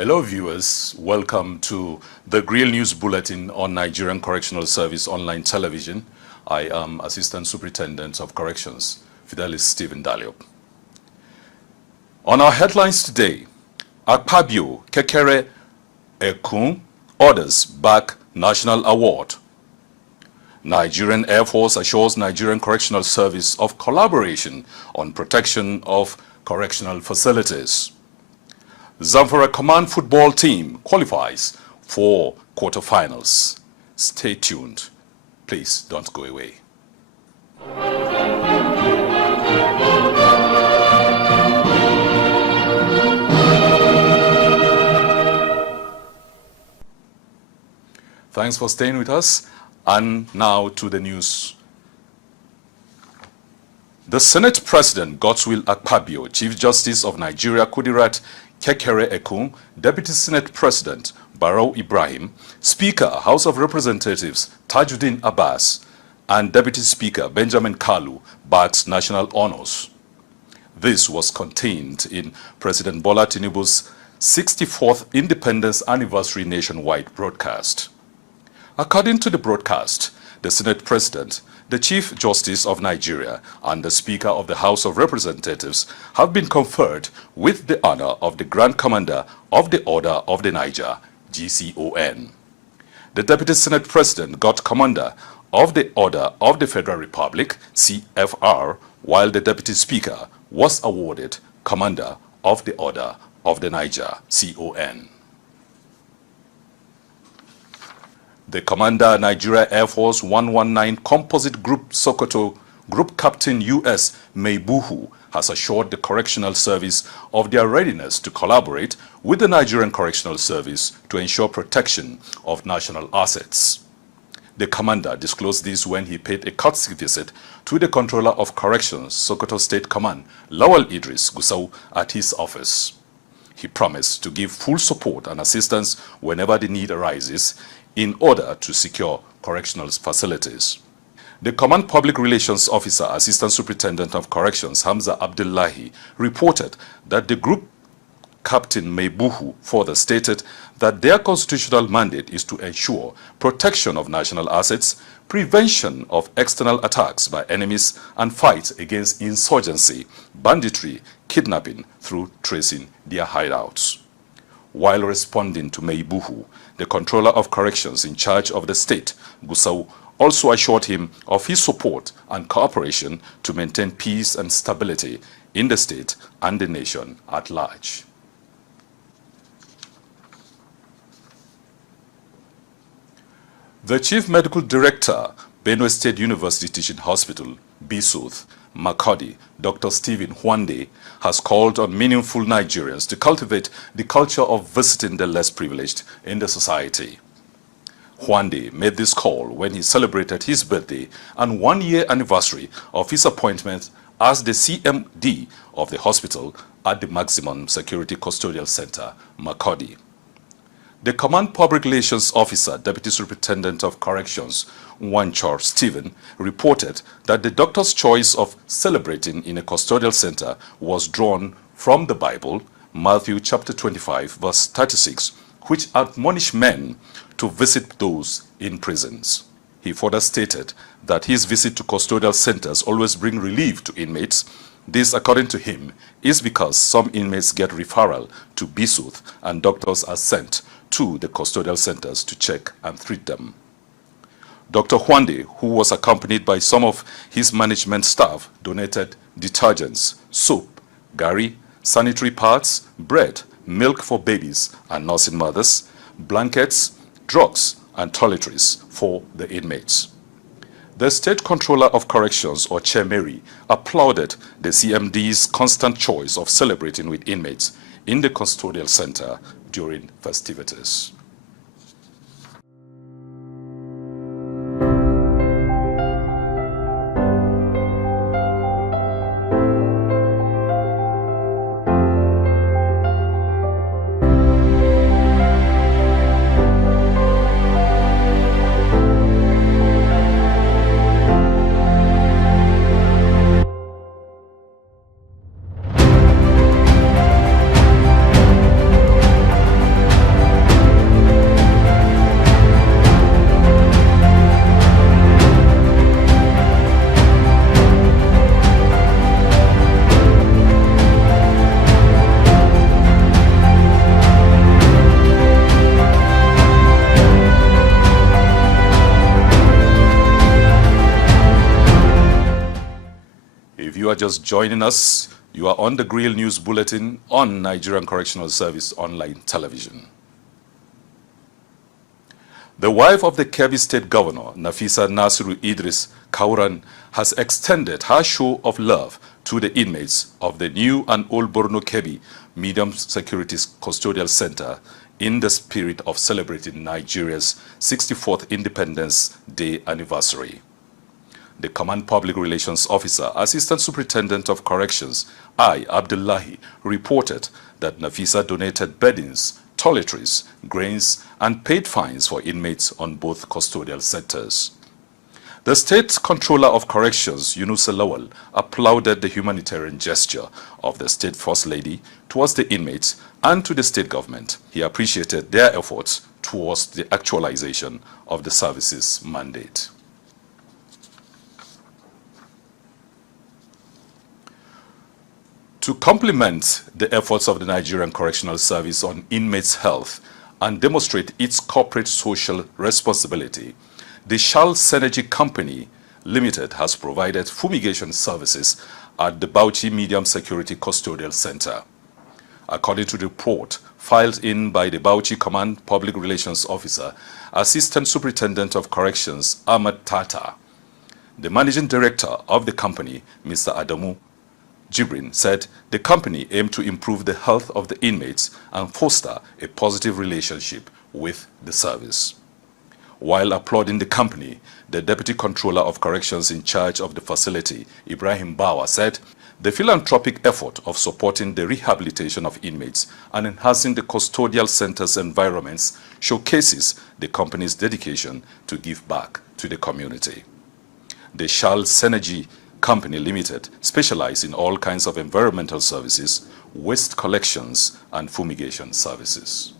Hello viewers, welcome to the Real News Bulletin on Nigerian Correctional Service online television. I am Assistant Superintendent of Corrections, Fidelis Stephen Daliop. On our headlines today, Akpabio Kekere Ekun orders back National Award. Nigerian Air Force assures Nigerian Correctional Service of collaboration on protection of correctional facilities. Zamfara Command football team qualifies for quarterfinals. Stay tuned. Please don't go away. Thanks for staying with us. And now to the news. The Senate President Godswill Akpabio, Chief Justice of Nigeria Kudirat Kekere Ekun, Deputy Senate President Barrow Ibrahim, Speaker House of Representatives Tajuddin Abbas, and Deputy Speaker Benjamin Kalu bags national honors. This was contained in President Bola Tinubu's 64th Independence Anniversary nationwide broadcast. According to the broadcast, the Senate President, the Chief Justice of Nigeria, and the Speaker of the House of Representatives have been conferred with the honor of the Grand Commander of the Order of the Niger, GCON. The Deputy Senate President got Commander of the Order of the Federal Republic, CFR, while the Deputy Speaker was awarded Commander of the Order of the Niger, CON. The Commander, Nigeria Air Force 119 Composite Group Sokoto Group Captain U.S. Meibuhu has assured the Correctional Service of their readiness to collaborate with the Nigerian Correctional Service to ensure protection of national assets. The Commander disclosed this when he paid a courtesy visit to the Controller of Corrections, Sokoto State Command, Lawal Idris Gusau, at his office. He promised to give full support and assistance whenever the need arises in order to secure correctional facilities. The Command Public Relations Officer, Assistant Superintendent of Corrections, Hamza Abdullahi, reported that the Group Captain Meibuhu further stated that their constitutional mandate is to ensure protection of national assets, prevention of external attacks by enemies, and fight against insurgency, banditry, kidnapping through tracing their hideouts. While responding to Meibuhu, the Controller of Corrections in charge of the state, Gusau, also assured him of his support and cooperation to maintain peace and stability in the state and the nation at large. The Chief Medical Director, Benue State University Teaching Hospital, BSUTH, Makodi, Dr. Stephen Hwande, has called on meaningful Nigerians to cultivate the culture of visiting the less privileged in the society. Hwande made this call when he celebrated his birthday and one-year anniversary of his appointment as the CMD of the hospital at the Maximum Security Custodial Center, Makodi. The Command Public Relations Officer, Deputy Superintendent of Corrections, Wanchor Stephen, reported that the doctor's choice of celebrating in a custodial center was drawn from the Bible, Matthew chapter 25, verse 36, which admonish men to visit those in prisons. He further stated that his visit to custodial centers always bring relief to inmates. This, according to him, is because some inmates get referral to BSUTH and doctors are sent to the custodial centers to check and treat them. Dr. Hwande, who was accompanied by some of his management staff, donated detergents, soap, gari, sanitary pads, bread, milk for babies and nursing mothers, blankets, drugs, and toiletries for the inmates. The State Controller of Corrections, or Chair Mary, applauded the CMD's constant choice of celebrating with inmates in the custodial center during festivities. If you are just joining us, you are on the Grill News Bulletin on Nigerian Correctional Service online television. The wife of the Kebbi State Governor, Nafisa Nasiru Idris Kauran, has extended her show of love to the inmates of the new and old Borno Kebbi Medium Security Custodial Center in the spirit of celebrating Nigeria's 64th Independence Day anniversary. The Command Public Relations Officer, Assistant Superintendent of Corrections, I. Abdullahi, reported that Nafisa donated beddings, toiletries, grains, and paid fines for inmates on both custodial centers. The State Controller of Corrections, Yunusa Lawal, applauded the humanitarian gesture of the State First Lady towards the inmates and to the state government. He appreciated their efforts towards the actualization of the service's mandate. To complement the efforts of the Nigerian Correctional Service on inmates' health and demonstrate its corporate social responsibility, the Shell Synergy Company Limited has provided fumigation services at the Bauchi Medium Security Custodial Center. According to the report filed in by the Bauchi Command Public Relations Officer, Assistant Superintendent of Corrections Ahmad Tata, the Managing Director of the company, Mr. Adamu Jibrin, said the company aimed to improve the health of the inmates and foster a positive relationship with the service. While applauding the company, the Deputy Controller of Corrections in charge of the facility, Ibrahim Bawa, said the philanthropic effort of supporting the rehabilitation of inmates and enhancing the custodial center's environments showcases the company's dedication to give back to the community. The Shell Synergy Company Limited specializes in all kinds of environmental services, waste collections, and fumigation services.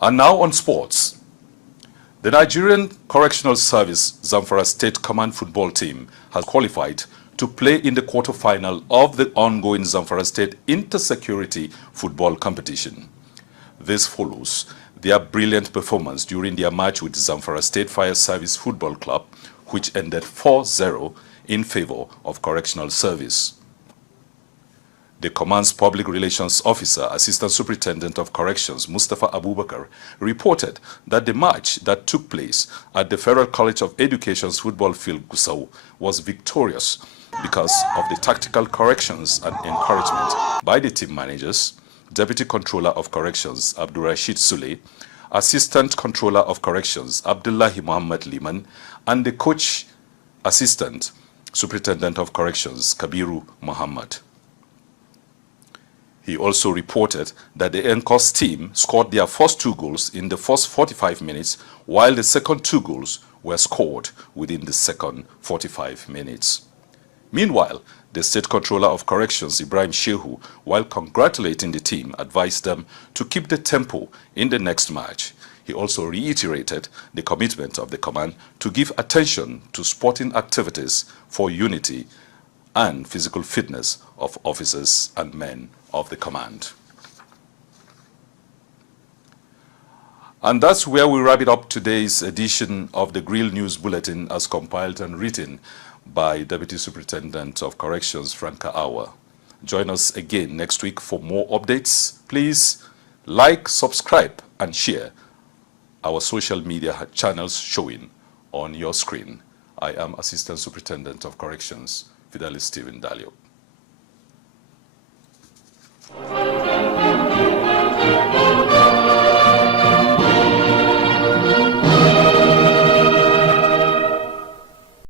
And now on sports. The Nigerian Correctional Service Zamfara State Command football team has qualified to play in the quarterfinal of the ongoing Zamfara State Intersecurity Football Competition. This follows their brilliant performance during their match with Zamfara State Fire Service Football Club, which ended 4-0 in favor of Correctional Service. The Command's Public Relations Officer, Assistant Superintendent of Corrections, Mustafa Abubakar, reported that the match that took place at the Federal College of Education's football field, Gusau, was victorious because of the tactical corrections and encouragement by the team managers, Deputy Controller of Corrections, Abdurrashid Sule, Assistant Controller of Corrections, Abdullahi Muhammad Liman, and the Coach Assistant Superintendent of Corrections, Kabiru Muhammad. He also reported that the NCoS team scored their first 2 goals in the first 45 minutes, while the second 2 goals were scored within the second 45 minutes. Meanwhile, the State Controller of Corrections, Ibrahim Shehu, while congratulating the team, advised them to keep the tempo in the next match. He also reiterated the commitment of the command to give attention to sporting activities for unity and physical fitness of officers and men of the command. And that's where we wrap it up today's edition of the Grill News Bulletin, as compiled and written by Deputy Superintendent of Corrections, Franca Awa. Join us again next week for more updates. Please like, subscribe, and share our social media channels showing on your screen. I am Assistant Superintendent of Corrections, Fidelis Stephen Dalio.